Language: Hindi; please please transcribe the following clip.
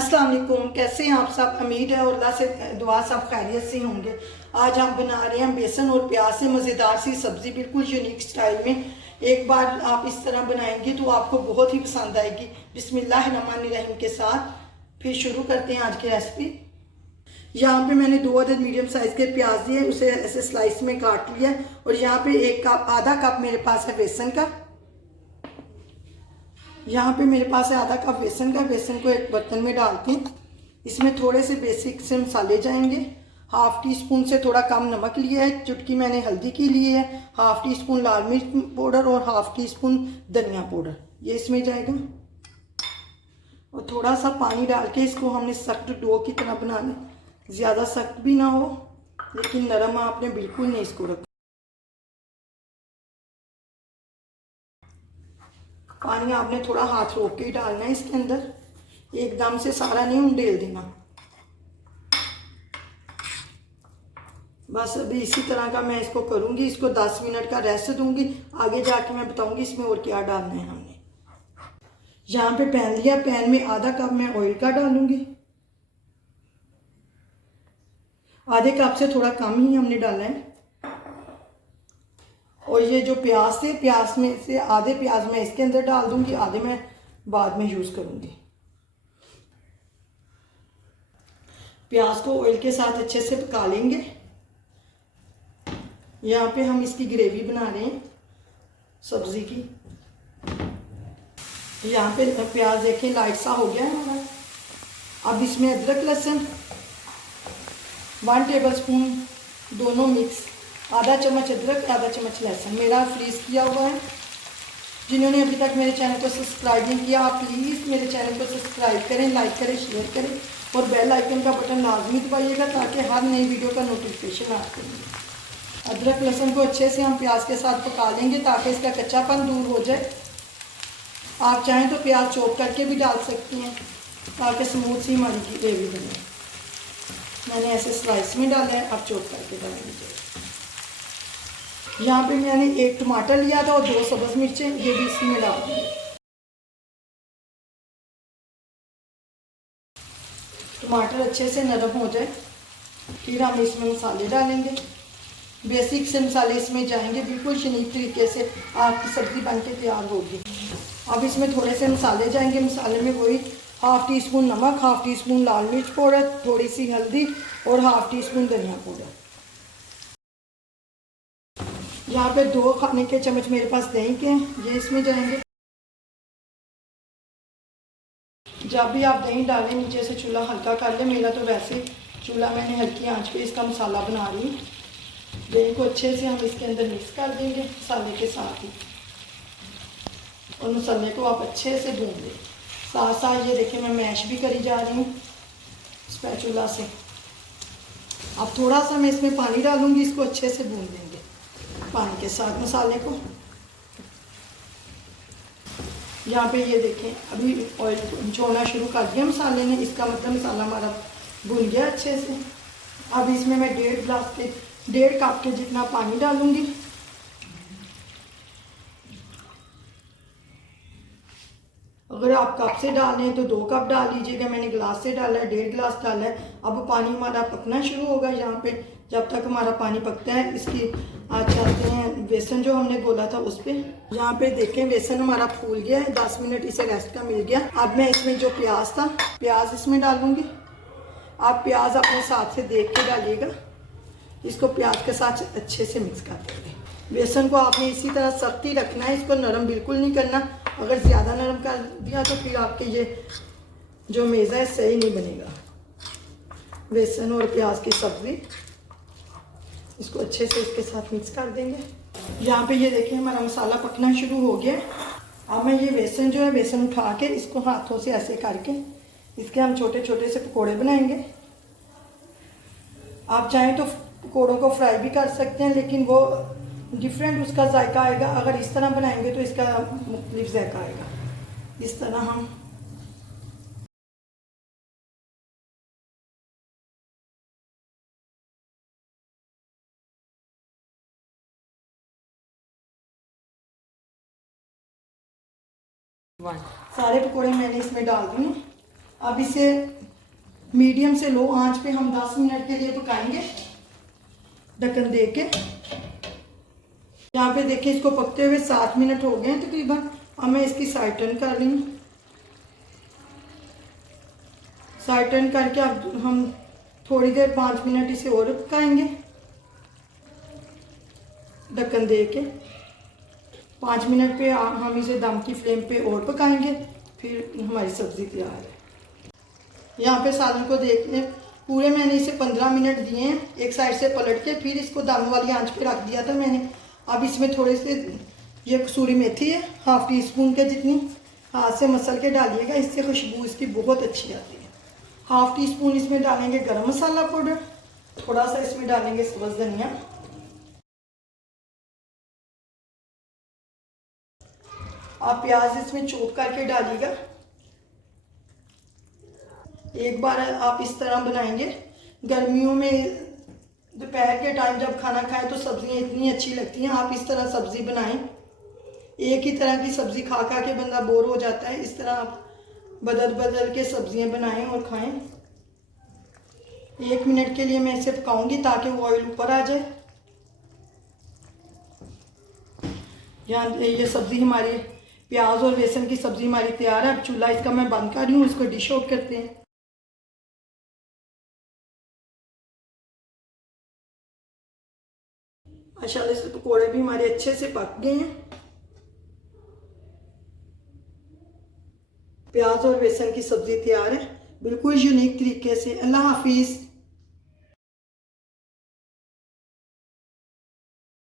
अस्सलाम वालेकुम। कैसे हैं आप सब? उम्मीद है और अल्लाह से दुआ सब खैरियत से होंगे। आज हम बना रहे हैं बेसन और प्याज से मज़ेदार सी सब्ज़ी, बिल्कुल यूनिक स्टाइल में। एक बार आप इस तरह बनाएंगे तो आपको बहुत ही पसंद आएगी। बिस्मिल्लाहिर्रहमानिर्रहीम के साथ फिर शुरू करते हैं आज की रेसिपी। यहाँ पे मैंने 2 अदद मीडियम साइज़ के प्याज लिए, उसे ऐसे स्लाइस में काट लिया। और यहाँ पे आधा कप मेरे पास है बेसन का। यहाँ पे मेरे पास है आधा कप बेसन का। बेसन को एक बर्तन में डालते हैं। इसमें थोड़े से बेसिक से मसाले जाएंगे। हाफ टी स्पून से थोड़ा कम नमक लिया है, चुटकी मैंने हल्दी की ली है, हाफ टी स्पून लाल मिर्च पाउडर और हाफ टी स्पून धनिया पाउडर, ये इसमें जाएगा। और थोड़ा सा पानी डाल के इसको हमने सख्त डो की तरह बनाना है। ज़्यादा सख्त भी ना हो लेकिन नरम आपने बिल्कुल नहीं इसको रखना। पानी आपने थोड़ा हाथ रोक के ही डालना है इसके अंदर, एकदम से सारा नहीं उंडेल देना। बस अभी इसी तरह का मैं इसको करूँगी। इसको 10 मिनट का रेस्ट दूंगी, आगे जाके मैं बताऊंगी इसमें और क्या डालना है हमने। यहाँ पे पैन लिया, पैन में आधा कप मैं ऑयल का डालूंगी। आधे कप से थोड़ा कम ही हमने डाला है। और ये जो प्याज थे, प्याज में से आधे प्याज मैं इसके अंदर डाल दूंगी, आधे मैं बाद में यूज़ करूंगी। प्याज को ऑयल के साथ अच्छे से पका लेंगे। यहाँ पे हम इसकी ग्रेवी बना रहे हैं सब्जी की। यहाँ पे प्याज देखें लाइट सा हो गया है हमारा। अब इसमें अदरक लहसुन 1 टेबल स्पून दोनों मिक्स, आधा चम्मच अदरक आधा चम्मच लहसुन मेरा फ्रीज किया हुआ है। जिन्होंने अभी तक मेरे चैनल को सब्सक्राइब नहीं किया, आप प्लीज़ मेरे चैनल को सब्सक्राइब करें, लाइक करें, शेयर करें और बेल आइकन का बटन लाजमी दबाइएगा ताकि हर नई वीडियो का नोटिफिकेशन आपको मिले। अदरक लहसुन को अच्छे से हम प्याज के साथ पका लेंगे ताकि इसका कच्चापन दूर हो जाए। आप चाहें तो प्याज चॉप करके भी डाल सकती हैं ताकि स्मूथ सी हमारी ग्रेवी बने। मैंने ऐसे स्लाइस में डाला है, आप चॉप करके डाल दीजिए। यहाँ पे मैंने 1 टमाटर लिया था और 2 सब्ज़ मिर्चें, ये भी इसमें डाल देंगे। टमाटर अच्छे से नरम हो जाए फिर हम इसमें मसाले डालेंगे। बेसिक से मसाले इसमें जाएंगे, बिल्कुल यूनिक तरीके से आपकी सब्ज़ी बन के तैयार होगी। अब इसमें थोड़े से मसाले जाएंगे। मसाले में वही हाफ टी स्पून नमक, हाफ टी स्पून लाल मिर्च पाउडर, थोड़ी सी हल्दी और हाफ टी स्पून धनिया पाउडर। यहाँ पे 2 खाने के चम्मच मेरे पास दही के हैं, ये इसमें जाएंगे। जब भी आप दही डालें नीचे से चूल्हा हल्का कर लें। मेरा तो वैसे चूल्हा मैंने हल्की आंच पे इसका मसाला बना रही हूँ। दही को अच्छे से हम इसके अंदर मिक्स कर देंगे मसाले के साथ ही। और मसाले को आप अच्छे से भून लें। साथ साथ ये देखिए मैं मैश भी करी जा रही हूँ स्पैचुला से। अब थोड़ा सा मैं इसमें पानी डालूंगी, इसको अच्छे से भून देंगे पानी के साथ मसाले को। यहाँ पे ये देखें अभी ऑयल छोड़ना शुरू कर दिया मसाले ने, इसका मतलब मसाला हमारा भून गया अच्छे से। अब इसमें मैं 1.5 कप के जितना पानी डालूंगी। अगर आप कप से डाल रहे हैं तो 2 कप डाल लीजिएगा। मैंने गिलास से डाला है, 1.5 गिलास डाला है। अब पानी हमारा पकना शुरू होगा। यहाँ पे जब तक हमारा पानी पकता है इसकी आज चलते हैं बेसन जो हमने घोला था उस पर। यहाँ पे देखें बेसन हमारा फूल गया है, 10 मिनट इसे रेस्ट का मिल गया। अब मैं इसमें जो प्याज था, प्याज इसमें डालूंगी। आप प्याज अपने साथ से देख के डालिएगा। इसको प्याज के साथ अच्छे से मिक्स कर देंगे। बेसन को आपने इसी तरह सख्त ही रखना है, इसको नरम बिल्कुल नहीं करना। अगर ज़्यादा नरम कर दिया तो फिर आपके ये जो मेज़ा है सही नहीं बनेगा। बेसन और प्याज की सब्ज़ी, इसको अच्छे से इसके साथ मिक्स कर देंगे। यहाँ पे ये देखिए हमारा मसाला पकना शुरू हो गया। अब मैं ये बेसन जो है, बेसन उठा के इसको हाथों से ऐसे करके इसके हम छोटे छोटे से पकोड़े बनाएंगे। आप चाहें तो पकोड़ों को फ्राई भी कर सकते हैं, लेकिन वो डिफरेंट उसका जायका आएगा। अगर इस तरह बनाएंगे तो इसका मुख्तलिफ जायका आएगा। इस तरह हम सारे पकोड़े मैंने इसमें डाल दिए। अब इसे मीडियम से लो आंच पे हम 10 मिनट के लिए पकाएंगे ढक्कन दे के। यहाँ पे देखिए इसको पकते हुए 7 मिनट हो गए हैं तकरीबन। अब मैं इसकी साइड टर्न कर रही हूँ। साइड टर्न करके अब हम थोड़ी देर 5 मिनट इसे और पकाएंगे ढक्कन दे के। 5 मिनट पे हम इसे दम की फ्लेम पे और पकाएंगे, फिर हमारी सब्ज़ी तैयार है। यहाँ पे सालन को देखिए पूरे मैंने इसे 15 मिनट दिए हैं। एक साइड से पलट के फिर इसको दम वाली आंच पे रख दिया था मैंने। अब इसमें थोड़े से ये कसूरी मेथी है, हाफ टी स्पून के जितनी, हाथ से मसल के डालिएगा, इससे खुशबू इसकी बहुत अच्छी आती है। हाफ टी स्पून इसमें डालेंगे गरम मसाला पाउडर, थोड़ा सा इसमें डालेंगे सब्ज़ धनिया। आप प्याज इसमें चॉप करके डालिएगा। एक बार आप इस तरह बनाएंगे। गर्मियों में दोपहर के टाइम जब खाना खाएं तो सब्जियां इतनी अच्छी लगती हैं। आप इस तरह सब्ज़ी बनाएं। एक ही तरह की सब्ज़ी खा खा के बंदा बोर हो जाता है। इस तरह आप बदल बदल के सब्जियां बनाएं और खाएं। 1 मिनट के लिए मैं इसे पकाऊंगी ताकि वो ऑयल ऊपर आ जाए। यहाँ ये सब्ज़ी हमारी प्याज और बेसन की सब्ज़ी हमारी तैयार है। अब चूल्हा इसका मैं बंद कर रही हूँ, इसको डिश आउट करते हैं। माशाल्लाह से पकौड़े भी हमारे अच्छे से पक गए हैं। प्याज और बेसन की सब्ज़ी तैयार है बिल्कुल यूनिक तरीके से। अल्लाह हाफिज़।